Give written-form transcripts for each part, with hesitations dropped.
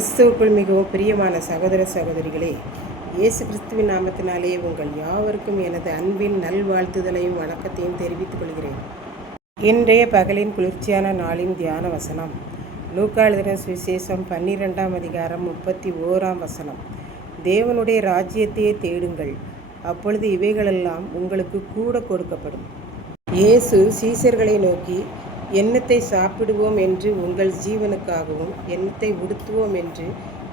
கிறிஸ்துவுக்குள் மிகவும் பிரியமான சகோதர சகோதரிகளே, இயேசு கிறிஸ்துவின் நாமத்தினாலே உங்கள் யாவருக்கும் எனது அன்பின் நல்வாழ்த்துதலையும் வணக்கத்தையும் தெரிவித்துக் கொள்கிறேன். இன்றைய பகலின் குளிர்ச்சியான நாளின் தியான வசனம் லூக்கா எழுதின சுவிசேஷம் 12ஆம் அதிகாரம் 31ஆம் வசனம். தேவனுடைய ராஜ்யத்தையே தேடுங்கள், அப்பொழுது இவைகளெல்லாம் உங்களுக்கு கூட கொடுக்கப்படும். இயேசு சீசர்களை நோக்கி, எண்ணத்தை சாப்பிடுவோம் என்று உங்கள் ஜீவனுக்காகவும் எண்ணத்தை உடுத்துவோம் என்று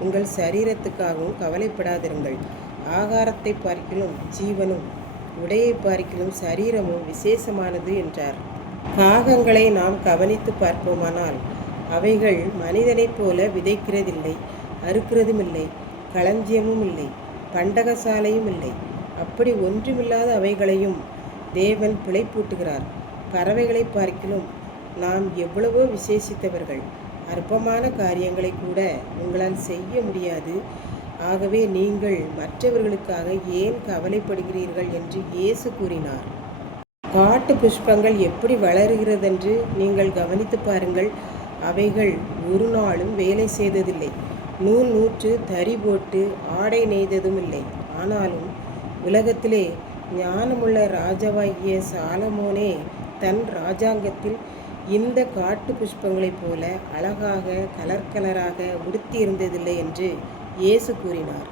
உங்கள் சரீரத்துக்காகவும் கவலைப்படாதிருங்கள். ஆகாரத்தை பார்க்கிலும் ஜீவனும் உடையை பார்க்கிலும் சரீரமும் விசேஷமானது என்றார். காகங்களை நாம் கவனித்து பார்ப்போமானால் அவைகள் மனிதனைப் போல விதைக்கிறதில்லை, அறுக்கிறதும் இல்லை, களஞ்சியமும் இல்லை, பண்டகசாலையும் இல்லை. அப்படி ஒன்றுமில்லாத அவைகளையும் தேவன் பிழைப்பூட்டுகிறார். பறவைகளை பார்க்கிலும் நாம் எவ்வளவோ விசேஷித்தவர்கள். அற்பமான காரியங்களை கூட உங்களால் செய்ய முடியாது. ஆகவே நீங்கள் மற்றவர்களுக்காக ஏன் கவலைப்படுகிறீர்கள் என்று இயேசு கூறினார். காட்டு புஷ்பங்கள் எப்படி வளருகிறதென்று நீங்கள் கவனித்து பாருங்கள். அவைகள் ஒரு நாளும் வேலை செய்ததில்லை, நூல் நூற்று தறி போட்டு ஆடை நெய்ததும் இல்லை. ஆனாலும் உலகத்திலே ஞானமுள்ள ராஜாவாகிய சாலமோனே தன் ராஜாங்கத்தில் இந்த காட்டு புஷ்பங்களைப் போல அழகாக கலராக உடுத்தியிருந்ததில்லை என்று இயேசு கூறினார்.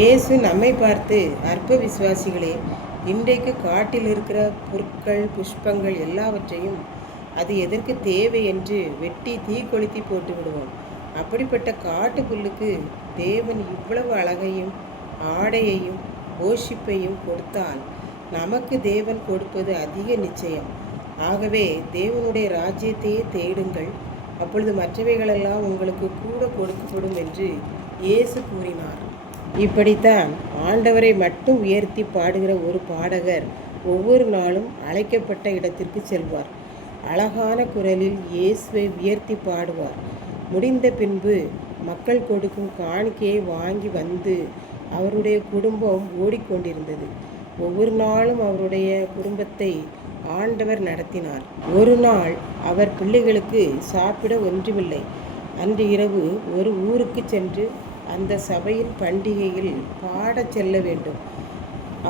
இயேசு நம்மை பார்த்து, அற்ப விசுவாசிகளே, இன்றைக்கு காட்டில் இருக்கிற புற்கள் புஷ்பங்கள் எல்லாவற்றையும் அது எதற்கு தேவை என்று வெட்டி தீக்கொளுத்தி போட்டு விடுவோம். அப்படிப்பட்ட காட்டு புல்லுக்கு தேவன் இவ்வளவு அழகையும் ஆடையையும் போஷிப்பையும் கொடுத்தால் நமக்கு தேவன் கொடுப்பது அதிக நிச்சயம். ஆகவே தேவனுடைய ராஜ்யத்தையே தேடுங்கள், அப்பொழுது மற்றவைகளெல்லாம் உங்களுக்கு கூட கொடுக்கப்படும் என்று இயேசு கூறினார். இப்படித்தான் ஆண்டவரை மட்டும் உயர்த்தி பாடுகிற ஒரு பாடகர் ஒவ்வொரு நாளும் அழைக்கப்பட்ட இடத்திற்கு செல்வார். அழகான குரலில் இயேசுவை உயர்த்தி பாடுவார். முடிந்த பின்பு மக்கள் கொடுக்கும் காணிக்கையை வாங்கி வந்து அவருடைய குடும்பம் ஓடிக்கொண்டிருந்தது. ஒவ்வொரு நாளும் அவருடைய குடும்பத்தை ஆண்டவர் நடத்தினார். ஒரு நாள் அவர் பிள்ளைகளுக்கு சாப்பிட ஒன்றுமில்லை. அன்று இரவு ஒரு ஊருக்கு சென்று அந்த சபையின் பண்டிகையில் பாடச் செல்ல வேண்டும்.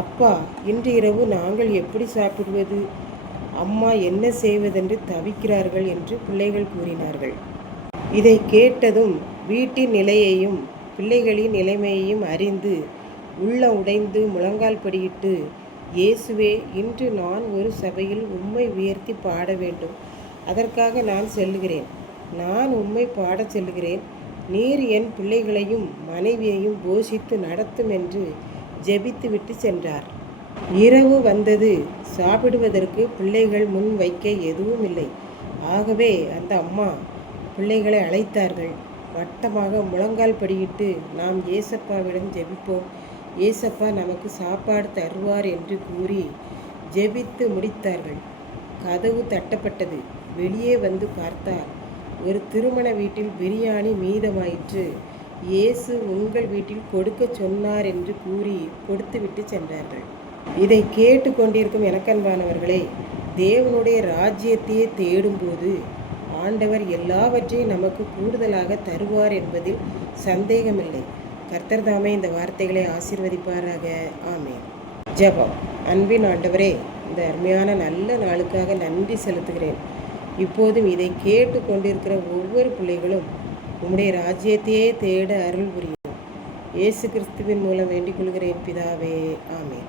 அப்பா, இன்று இரவு நாங்கள் எப்படி சாப்பிடுவது? அம்மா என்ன செய்வதென்று தவிக்கிறார்கள் என்று பிள்ளைகள் கூறினார்கள். இதை கேட்டதும் வீட்டின் நிலையையும் பிள்ளைகளின் நிலைமையையும் அறிந்து உள்ள உடைந்து முழங்கால் படியிட்டு, இயேசுவே, இன்று நான் ஒரு சபையில் உம்மை உயர்த்தி பாட வேண்டும். அதற்காக நான் செல்லுகிறேன். நான் உம்மை பாடச் செல்லுகிறேன். நீர் என் பிள்ளைகளையும் மனைவியையும் போஷித்து நடத்தும் என்று ஜெபித்து விட்டு சென்றார். இரவு வந்தது. சாப்பிடுவதற்கு பிள்ளைகள் முன் வைக்க எதுவும் இல்லை. ஆகவே அந்த அம்மா பிள்ளைகளை அழைத்தார்கள். வட்டமாக முழங்கால் படியிட்டு, நாம் ஏசப்பாவிடம் ஜெபிப்போம், ஏசப்பா நமக்கு சாப்பாடு தருவார் என்று கூறி ஜெபித்து முடித்தார்கள். கதவு தட்டப்பட்டது. வெளியே வந்து பார்த்தால் ஒரு திருமண வீட்டில் பிரியாணி மீதமாயிற்று. இயேசு உங்கள் வீட்டில் கொடுக்க சொன்னார் என்று கூறி கொடுத்துவிட்டு சென்றார்கள். இதை கேட்டு கொண்டிருக்கும் எனக்கன்பானவர்களே, தேவனுடைய ராஜ்யத்தையே தேடும்போது ஆண்டவர் எல்லாவற்றையும் நமக்கு கூடுதலாக தருவார் என்பதில் சந்தேகமில்லை. கர்த்தர் தாமே இந்த வார்த்தைகளை ஆசீர்வதிப்பாராக. ஆமென். ஜெபம். அன்பின் ஆண்டவரே, இந்த அருமையான நல்ல நாளுக்காக நன்றி செலுத்துகிறேன். இப்போதும் இதை கேட்டு கொண்டிருக்கிற ஒவ்வொரு பிள்ளைகளும் உம்முடைய ராஜ்யத்தையே தேட அருள் புரியும். இயேசு கிறிஸ்துவின் மூலம் வேண்டிக் கொள்கிறேன் பிதாவே. ஆமென்.